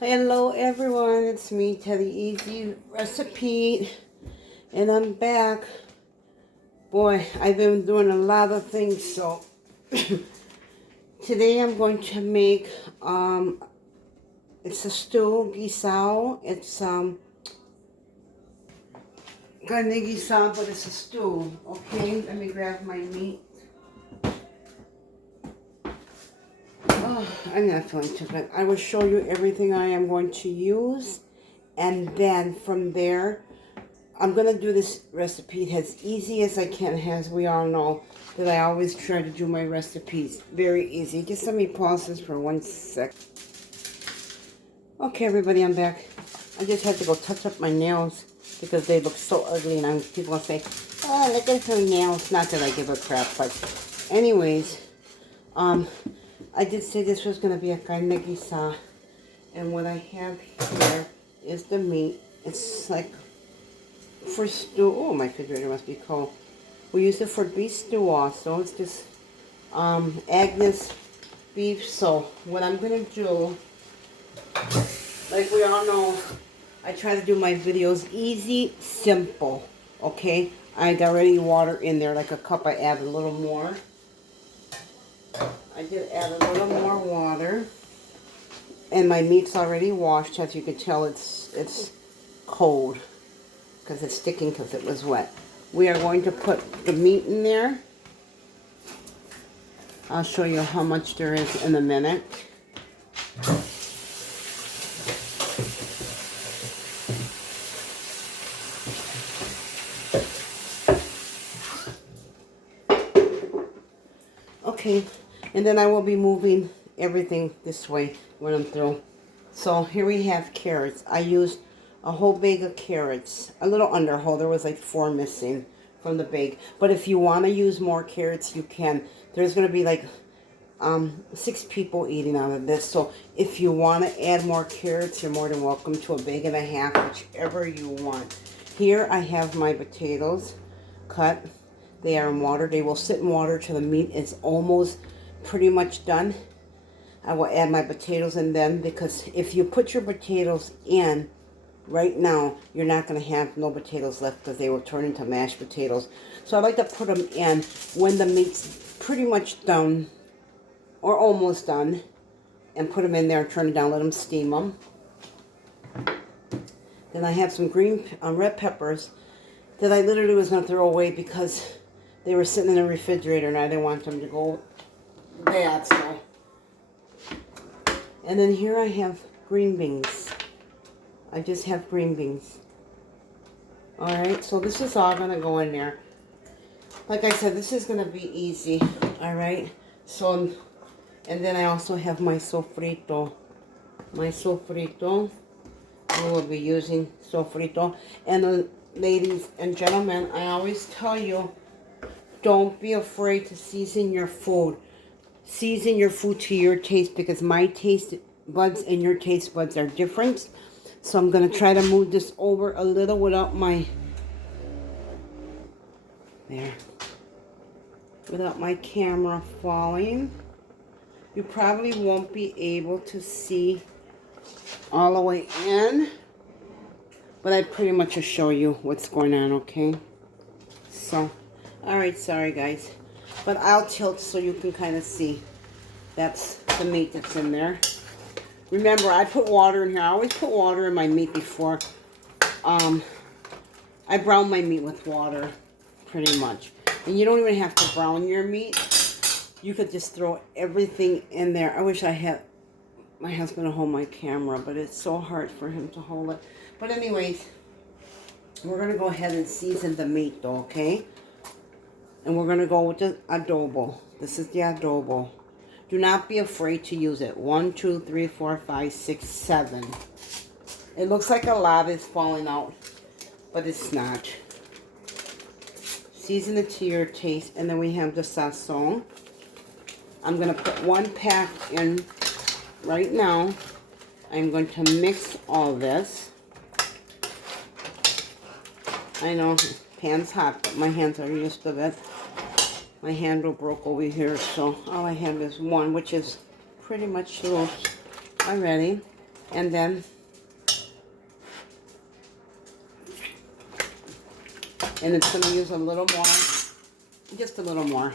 Hello everyone, it's me, Teddy Easy Recipe, and I'm back. Boy, I've been doing a lot of things, so today I'm going to make, it's a stew, Guisa. It's, Carne Guisa, but it's a stew, okay? Let me grab my meat. Oh, I'm not feeling too good. I will show you everything I am going to use, and then from there, I'm going to do this recipe as easy as I can, as we all know that I always try to do my recipes very easy. Just let me pause this for 1 sec. Okay, everybody, I'm back. I just had to go touch up my nails because they look so ugly, and people will say, oh, look at her nails. Not that I give a crap, but anyways, I did say this was going to be a carne guisa, and what I have here is the meat. It's like for stew. Oh, my refrigerator must be cold. We use it for beef stew also. It's just Agnes beef. So what I'm going to do, like we all know, I try to do my videos easy, simple, okay? I got already water in there, like a cup. I add a little more. I did add a little more water, and my meat's already washed. As you can tell, it's cold because it's sticking because it was wet. We are going to put the meat in there. I'll show you how much there is in a minute. Okay. And then I will be moving everything this way when I'm through. So here we have carrots. I used a whole bag of carrots. A little under whole. There was like 4 missing from the bag. But if you want to use more carrots, you can. There's going to be like 6 people eating out of this. So if you want to add more carrots, you're more than welcome to a bag and a half, whichever you want. Here I have my potatoes cut. They are in water. They will sit in water till the meat is almost pretty much done. I will add my potatoes in then, because if you put your potatoes in right now, you're not going to have no potatoes left because they will turn into mashed potatoes. So I like to put them in when the meat's pretty much done or almost done, and put them in there and turn it down, let them steam them. Then I have some red peppers that I literally was going to throw away because they were sitting in the refrigerator and I didn't want them to go bad. So, and then here I have green beans. I just have green beans. Alright, so this is all going to go in there. Like I said, this is going to be easy. Alright, so, and then I also have my sofrito. My sofrito. I will be using sofrito. And ladies and gentlemen, I always tell you, don't be afraid to season your food. Season your food to your taste, because my taste buds and your taste buds are different. So I'm going to try to move this over a little without my, without my camera falling. You probably won't be able to see all the way in, but I pretty much will show you what's going on, okay? So, alright, sorry guys. But I'll tilt so you can kind of see. That's the meat that's in there. Remember, I put water in here. I always put water in my meat before. I brown my meat with water, pretty much. And you don't even have to brown your meat. You could just throw everything in there. I wish I had my husband to hold my camera, but it's so hard for him to hold it. But anyways, we're going to go ahead and season the meat though, okay? And we're going to go with the adobo. This is the adobo. Do not be afraid to use it. 1, 2, 3, 4, 5, 6, 7. It looks like a lot is falling out, but it's not. Season it to your taste. And then we have the Zazon. I'm going to put 1 pack in right now. I'm going to mix all this. I know, pan's hot, but my hands are used to it. My handle broke over here, so all I have is 1, which is pretty much loose already. And then it's going to use a little more, just a little more.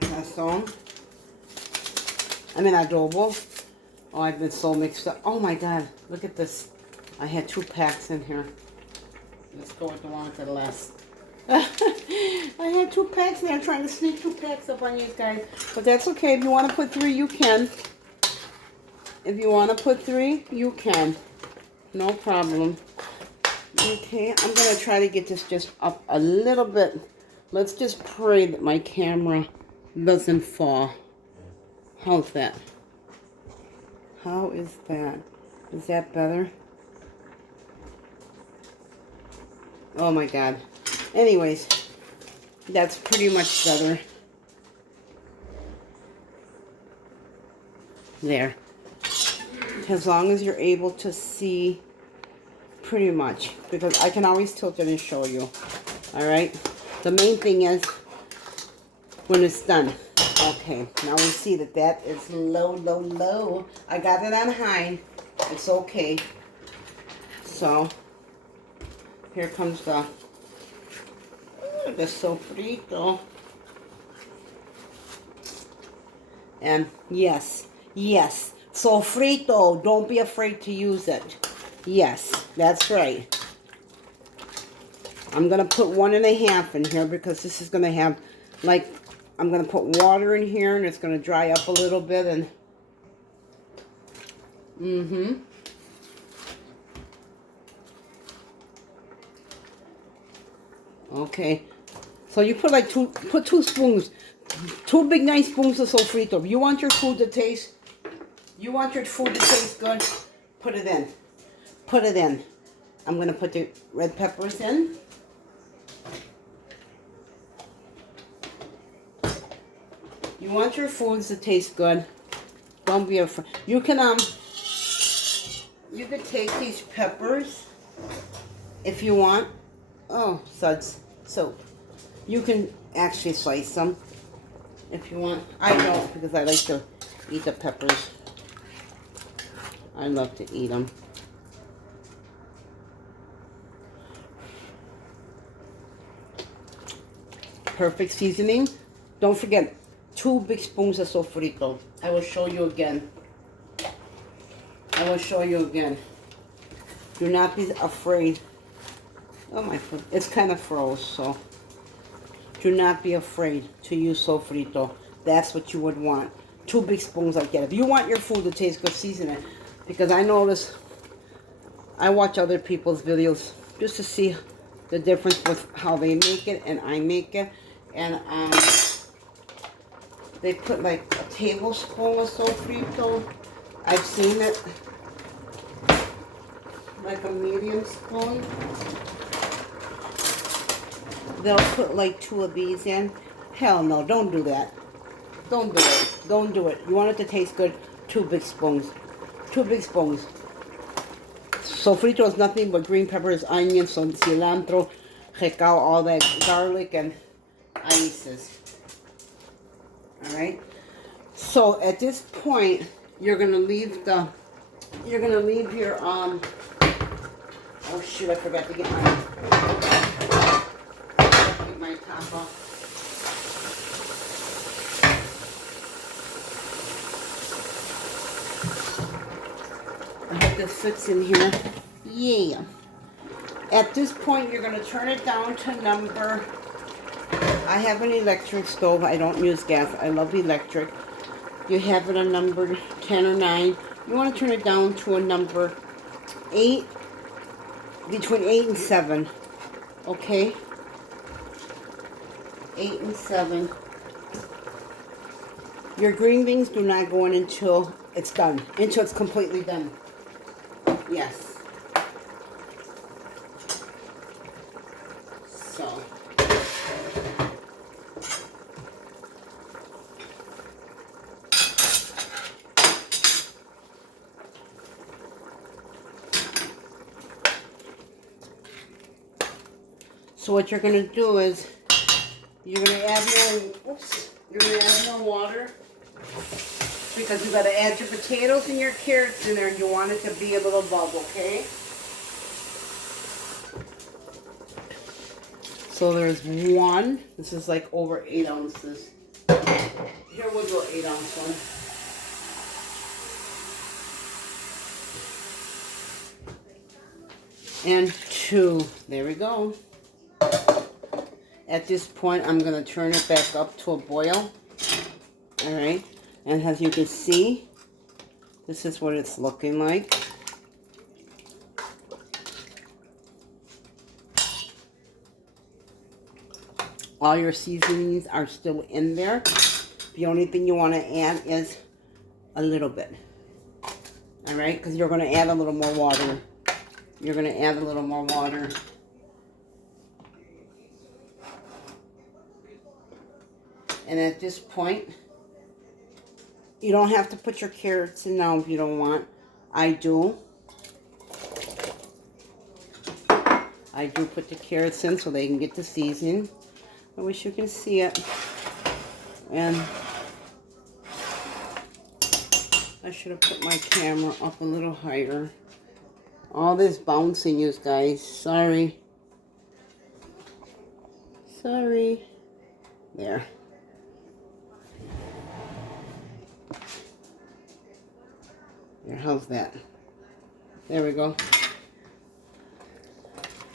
Zazon. I mean adobo. Oh, I've been so mixed up. Oh my God, look at this. I had 2 packs in here. Let's go with the one with the less. I had 2 packs in there. I'm trying to sneak 2 packs up on you guys. But that's okay. If you want to put 3, you can. If you want to put 3, you can. No problem. Okay, I'm going to try to get this just up a little bit. Let's just pray that my camera doesn't fall. How's that? How is that? Is that better? Oh my God. Anyways, that's pretty much better. There. As long as you're able to see pretty much, because I can always tilt it and show you. All right. The main thing is when it's done. Okay. Now we see that that is low, low, low. I got it on high. It's okay. So here comes the sofrito. And yes, sofrito. Don't be afraid to use it. Yes, that's right. I'm going to put 1.5 in here because this is going to have, like, I'm going to put water in here and it's going to dry up a little bit and, Okay. So you put like 2 spoons, 2 big nice spoons of sofrito. If you want your food to taste, good, put it in. Put it in. I'm going to put the red peppers in. You want your foods to taste good. Don't be afraid. You can take these peppers if you want. Oh, suds. So you can actually slice them if you want. I don't because I like to eat the peppers. I love to eat them. Perfect seasoning. Don't forget 2 big spoons of sofrito. I will show you again. Do not be afraid. Oh, my foot. It's kind of froze, so do not be afraid to use sofrito. That's what you would want. 2 big spoons like that. If you want your food to taste good, season it. Because I notice, I watch other people's videos just to see the difference with how they make it and I make it. And they put like a tablespoon of sofrito. I've seen it. Like a medium spoon. They'll put like 2 of these in. Hell no, don't do that. Don't do it. Don't do it. You want it to taste good, 2 big spoons. 2 big spoons. Sofrito is nothing but green peppers, onions, cilantro, recao, all that garlic and ices. Alright? So at this point, you're gonna leave your oh shoot, I forgot to get my top off. I hope this fits in here. Yeah. At this point, you're going to turn it down to number... I have an electric stove. I don't use gas. I love electric. You have it on number 10 or 9. You want to turn it down to a number 8. Between 8 and 7. Okay? 8 and 7. Your green beans do not go in until it's done. Until it's completely done. Yes. So. So what you're going to do is you're going to add more, you're going to add more water. because you got to add your potatoes and your carrots in there, and you want it to be a little bubble, okay? So there's one. This is like over 8 ounces. Here we'll go 8-ounce one. And 2. There we go. At this point, I'm going to turn it back up to a boil. Alright. And as you can see, this is what it's looking like. All your seasonings are still in there. The only thing you want to add is a little bit. Alright, because you're going to add a little more water. You're going to add a little more water. And at this point, you don't have to put your carrots in now if you don't want. I do. I do put the carrots in so they can get the seasoning. I wish you can see it. And I should have put my camera up a little higher. All this bouncing, you guys. Sorry. Sorry. There. There, how's that? There we go.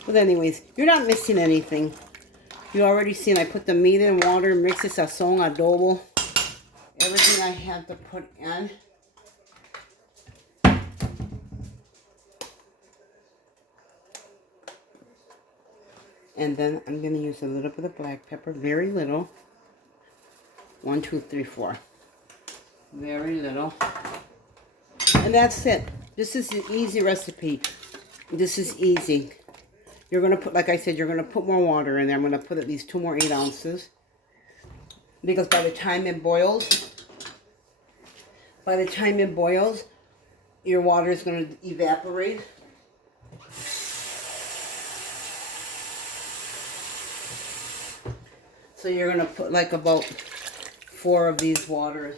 But anyways, you're not missing anything. You already seen I put the meat in water, mix it, Zazon, Adobo. Everything I have to put in. And then I'm going to use a little bit of black pepper, very little. 1, 2, 3, 4. Very little. And that's it. This is an easy recipe. This is easy. You're going to put, like I said, you're going to put more water in there. I'm going to put at least 2 more 8 ounces. Because by the time it boils, your water is going to evaporate. So you're going to put like about 4 of these waters.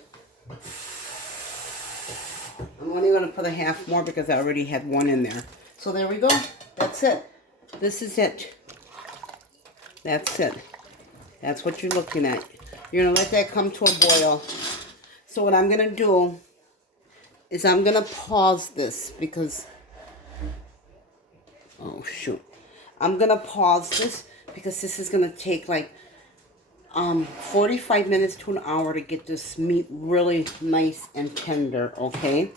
I'm only going to put a half more because I already had 1 in there. So there we go. That's it. This is it. That's it. That's what you're looking at. You're going to let that come to a boil. So what I'm going to do is I'm going to pause this because... Oh, shoot. I'm going to pause this because this is going to take like 45 minutes to an hour to get this meat really nice and tender, okay?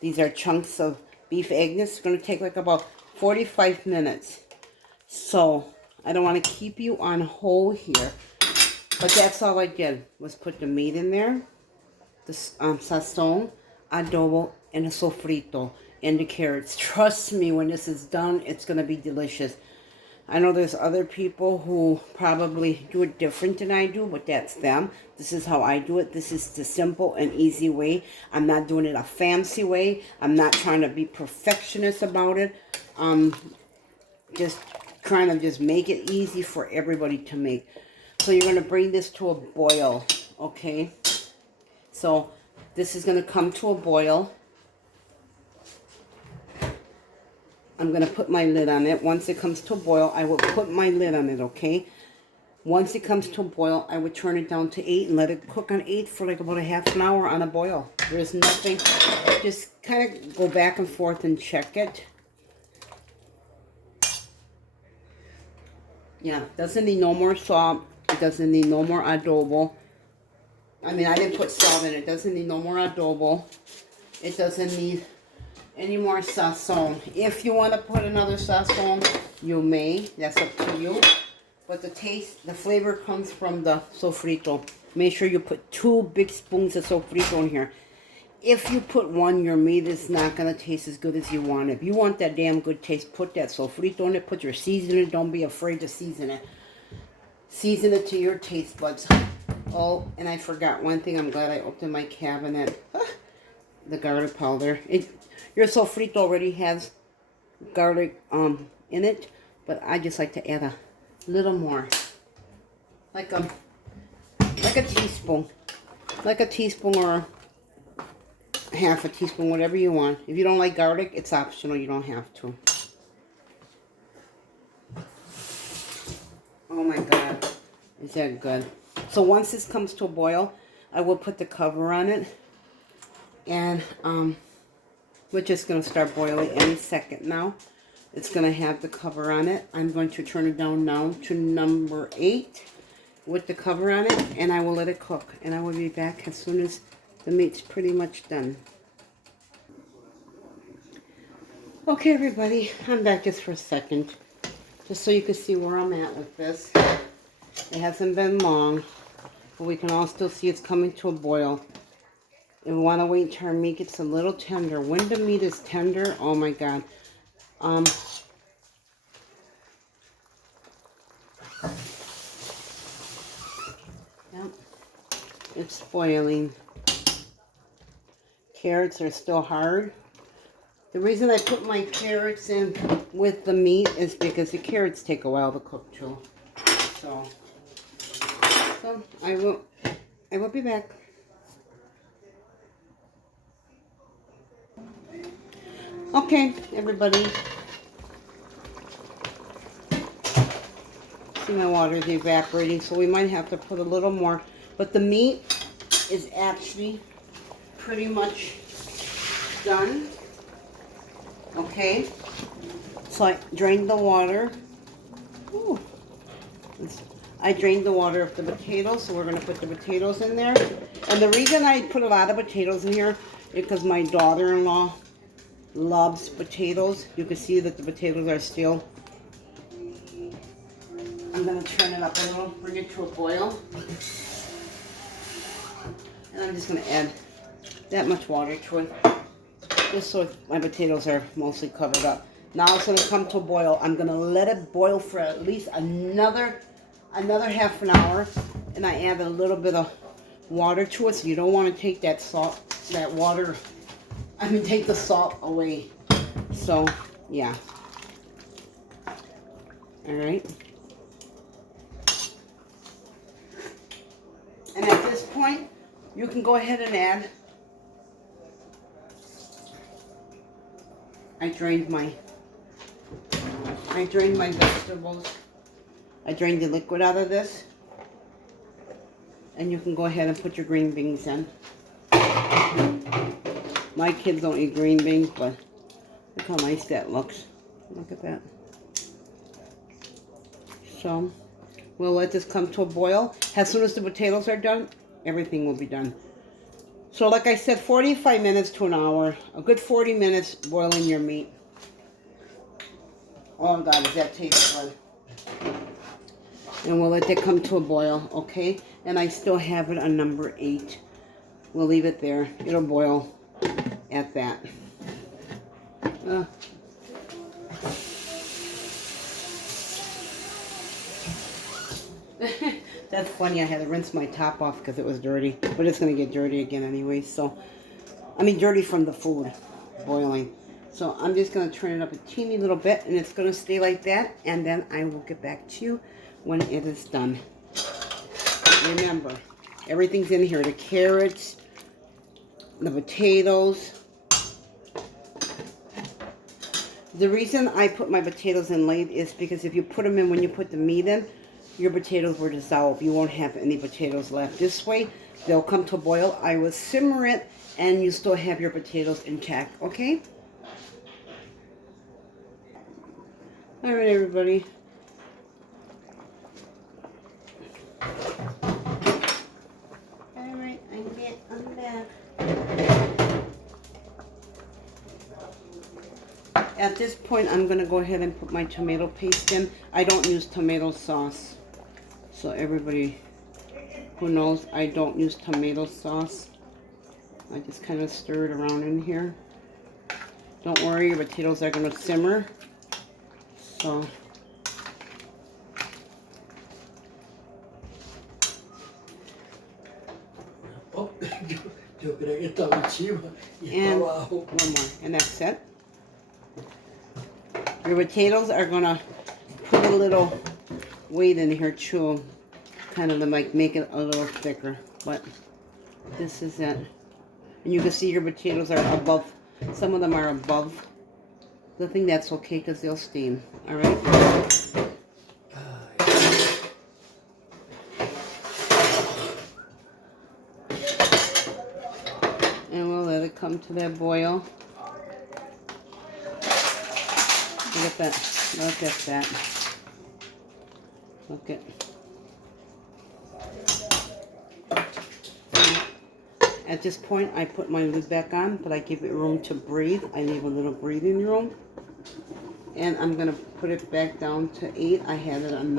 These are chunks of beef agnes. It's going to take like about 45 minutes. So, I don't want to keep you on hold here. But that's all I did, was put the meat in there, the Zazon, Adobo, and the Sofrito, and the carrots. Trust me, when this is done, it's going to be delicious. I know there's other people who probably do it different than I do, but that's them. This is how I do it. This is the simple and easy way. I'm not doing it a fancy way. I'm not trying to be perfectionist about it. Just trying to just make it easy for everybody to make. So you're going to bring this to a boil, okay? So this is going to come to a boil. I'm going to put my lid on it. Once it comes to a boil, I will put my lid on it, okay? Once it comes to a boil, I would turn it down to 8 and let it cook on 8 for like about a half an hour on a boil. There's nothing. Just kind of go back and forth and check it. Yeah, doesn't need no more salt. It doesn't need no more adobo. I mean, I didn't put salt in it. It doesn't need no more adobo. It doesn't need any more Zazon. If you want to put another Zazon, you may. That's up to you. But the taste, the flavor comes from the Sofrito. Make sure you put 2 big spoons of Sofrito in here. If you put 1, your meat is not going to taste as good as you want. If you want that damn good taste, put that Sofrito in it. Put your seasoning. Don't be afraid to season it. Season it to your taste buds. Oh, and I forgot one thing. I'm glad I opened my cabinet. The garlic powder. Your Sofrito already has garlic in it, but I just like to add a little more, like a teaspoon, or half a teaspoon, whatever you want. If you don't like garlic, it's optional. You don't have to. Oh my God. Is that good? So once this comes to a boil, I will put the cover on it. And we're just going to start boiling any second now. It's going to have the cover on it. I'm going to turn it down now to number 8 with the cover on it. And I will let it cook. And I will be back as soon as the meat's pretty much done. Okay, everybody. I'm back just for a second. Just so you can see where I'm at with this. It hasn't been long. But we can all still see it's coming to a boil. And we want to wait until our meat gets a little tender. When the meat is tender, oh my God. Yep, it's boiling. Carrots are still hard. The reason I put my carrots in with the meat is because the carrots take a while to cook too. So I will be back. Okay, everybody. See, my water is evaporating, so we might have to put a little more. But the meat is actually pretty much done. Okay. So I drained the water. Ooh. I drained the water of the potatoes, so we're going to put the potatoes in there. And the reason I put a lot of potatoes in here is because my daughter-in-law loves potatoes. You can see that the potatoes are still. I'm going to turn it up a little, bring it to a boil. And I'm just going to add that much water to it, just so my potatoes are mostly covered up. Now it's going to come to a boil. I'm going to let it boil for at least another half an hour. And I add a little bit of water to it, so you don't want to take that salt, that water, take the salt away. So, yeah. All right. And at this point, you can go ahead and add. I drained my vegetables. I drained the liquid out of this. And you can go ahead and put your green beans in. My kids don't eat green beans, but look how nice that looks. Look at that. So, we'll let this come to a boil. As soon as the potatoes are done, everything will be done. So, like I said, 45 minutes to an hour. A good 40 minutes boiling your meat. Oh, God, does that taste good. And we'll let that come to a boil, okay? And I still have it on number 8. We'll leave it there. It'll boil at that. That's funny. I had to rinse my top off because it was dirty. But it's going to get dirty again anyway. So, dirty from the food boiling. So, I'm just going to turn it up a teeny little bit. And it's going to stay like that. And then I will get back to you when it is done. Remember, everything's in here. The carrots, the potatoes. The reason I put my potatoes in late is because if you put them in when you put the meat in, your potatoes will dissolve. You won't have any potatoes left. This way, they'll come to a boil. I will simmer it, and you still have your potatoes intact, okay? All right, everybody. All right, I'm back. At this point, I'm going to go ahead and put my tomato paste in. I don't use tomato sauce. So everybody who knows, I don't use tomato sauce. I just kind of stir it around in here. Don't worry, your potatoes are going to simmer. So, and one more, and that's it. Your potatoes are going to put a little weight in here too, kind of to make it a little thicker, but this is it. And you can see your potatoes are above, some of them are above the thing. That's okay because they'll steam. All right. And we'll let it come to that boil. Look at that. Look at that. Look at. At this point, I put my lid back on, but I give it room to breathe. I leave a little breathing room. And I'm going to put it back down to 8. I had it on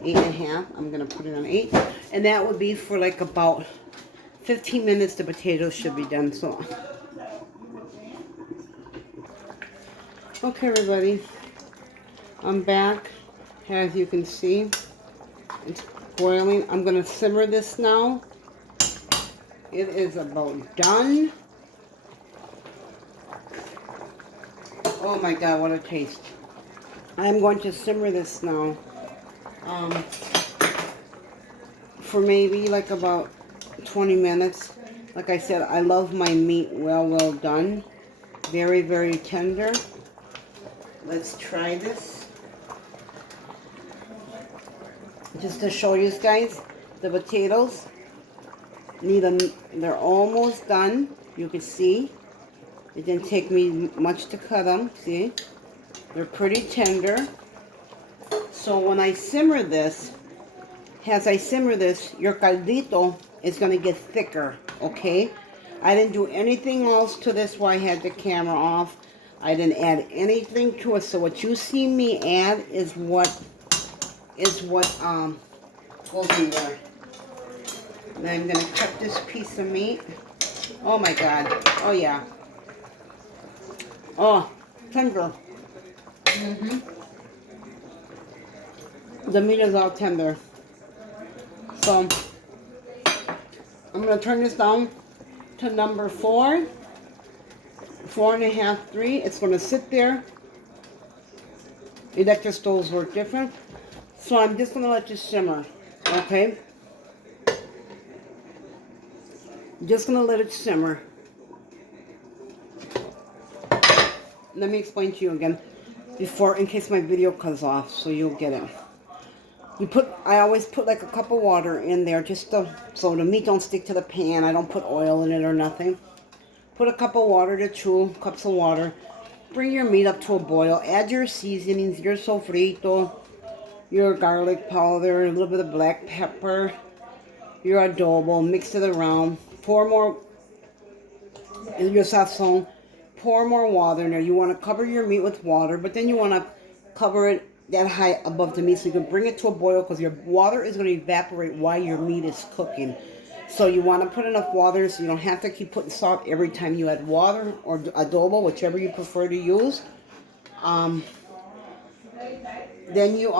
8.5. I'm going to put it on 8. And that would be for like about 15 minutes. The potatoes should be done. So, okay, everybody. I'm back. As you can see, it's boiling. I'm going to simmer this now. It is about done. Oh my God, what a taste. I'm going to simmer this now for maybe like about 20 minutes. Like I said, I love my meat well done. Very, very tender. Let's try this. Just to show you guys, the potatoes. They're almost done. You can see it didn't take me much to cut them. See, they're pretty tender. So when I simmer this, as I simmer this, your caldito is going to get thicker. Okay, I didn't do anything else to this while I had the camera off. I didn't add anything to it. So what you see me add is what goes in there. And I'm going to cut this piece of meat. Oh my God. Oh yeah. Oh, tender. The meat is all tender. So, I'm going to turn this down to number 4. 4.5, 3. It's going to sit there. Electric stoves work different. So I'm just going to let this simmer. Okay? Just going to let it simmer. Let me explain to you again before, in case my video cuts off, so you'll get it. I always put like a cup of water in there just so the meat don't stick to the pan. I don't put oil in it or nothing. Put a cup of water to 2 cups of water. Bring your meat up to a boil. Add your seasonings, your sofrito, your garlic powder, a little bit of black pepper, your adobo. Mix it around. Pour more, your Zazon. Pour more water in there. You want to cover your meat with water, but then you want to cover it that high above the meat so you can bring it to a boil because your water is going to evaporate while your meat is cooking. So you want to put enough water so you don't have to keep putting salt every time you add water or adobo, whichever you prefer to use. Then you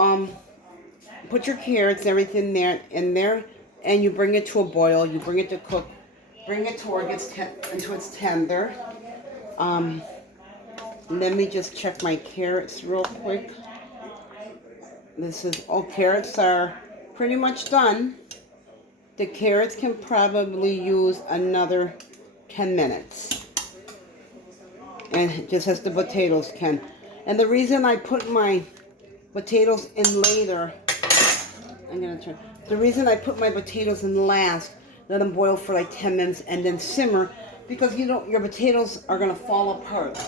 put your carrots, everything in there, and you bring it to a boil. You bring it to cook. Bring it to where it gets until it's tender. Let me just check my carrots real quick. Carrots are pretty much done. The carrots can probably use another 10 minutes. And just as the potatoes can. And the reason I put my potatoes in later, the reason I put my potatoes in last, let them boil for like 10 minutes and then simmer, because your potatoes are going to fall apart.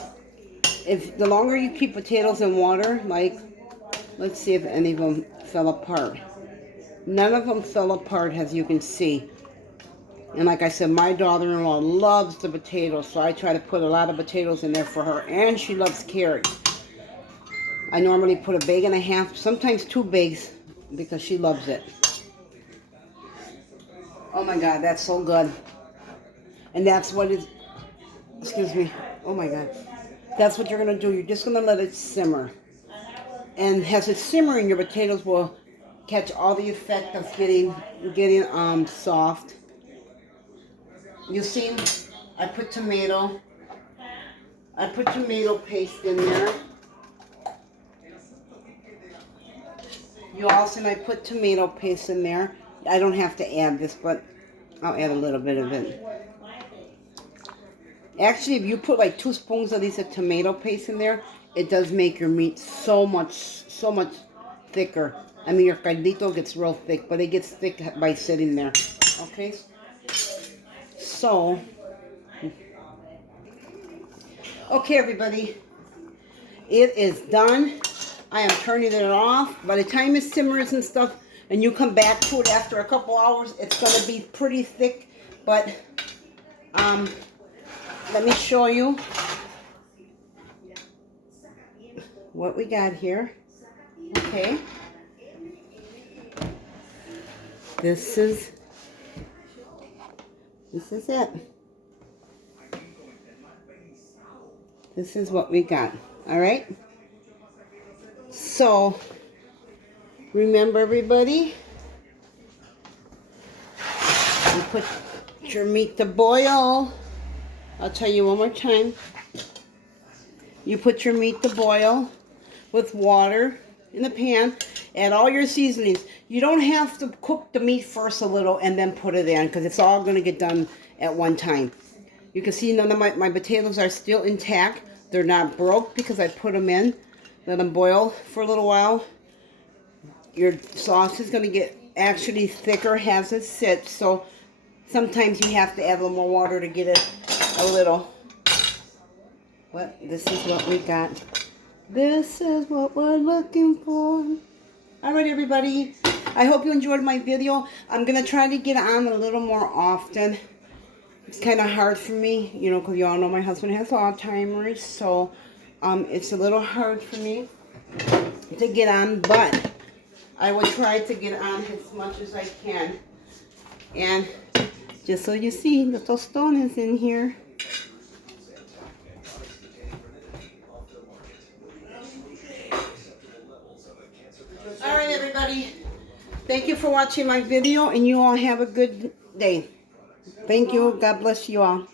If the longer you keep potatoes in water, like, let's see if any of them fell apart. None of them fell apart, as you can see. And like I said, my daughter-in-law loves the potatoes, so I try to put a lot of potatoes in there for her. And she loves carrots. I normally put a bag and a half, sometimes 2 bags, because she loves it. Oh my God, that's so good. And that's what it's, excuse me, oh my God. That's what you're going to do. You're just going to let it simmer. And as it's simmering, your potatoes will catch all the effect of getting soft. You see, I put tomato paste in there. You also, I put tomato paste in there. I don't have to add this, but I'll add a little bit of it. Actually, if you put like 2 spoons of these tomato paste in there, it does make your meat so much thicker. I mean, your caldito gets real thick, but it gets thick by sitting there. Okay? So, okay, everybody. It is done. I am turning it off. By the time it simmers and stuff, and you come back to it after a couple hours, it's going to be pretty thick. But, let me show you what we got here. Okay. This is it. This is what we got. All right. So, remember everybody, you put your meat to boil. I'll tell you one more time. You put your meat to boil with water in the pan. Add all your seasonings. You don't have to cook the meat first a little and then put it in, because it's all going to get done at one time. You can see none of my potatoes are still intact. They're not broke because I put them in. Let them boil for a little while. Your sauce is going to get actually thicker as it sits. So sometimes you have to add a little more water to get it a little. But this is what we got. This is what we're looking for. Alright, everybody. I hope you enjoyed my video. I'm going to try to get on a little more often. It's kind of hard for me, you know, because you all know my husband has Alzheimer's. So it's a little hard for me to get on. But I will try to get on as much as I can. And just so you see, the tostón is in here. Alright, everybody. Thank you for watching my video, and you all have a good day. Thank you. God bless you all.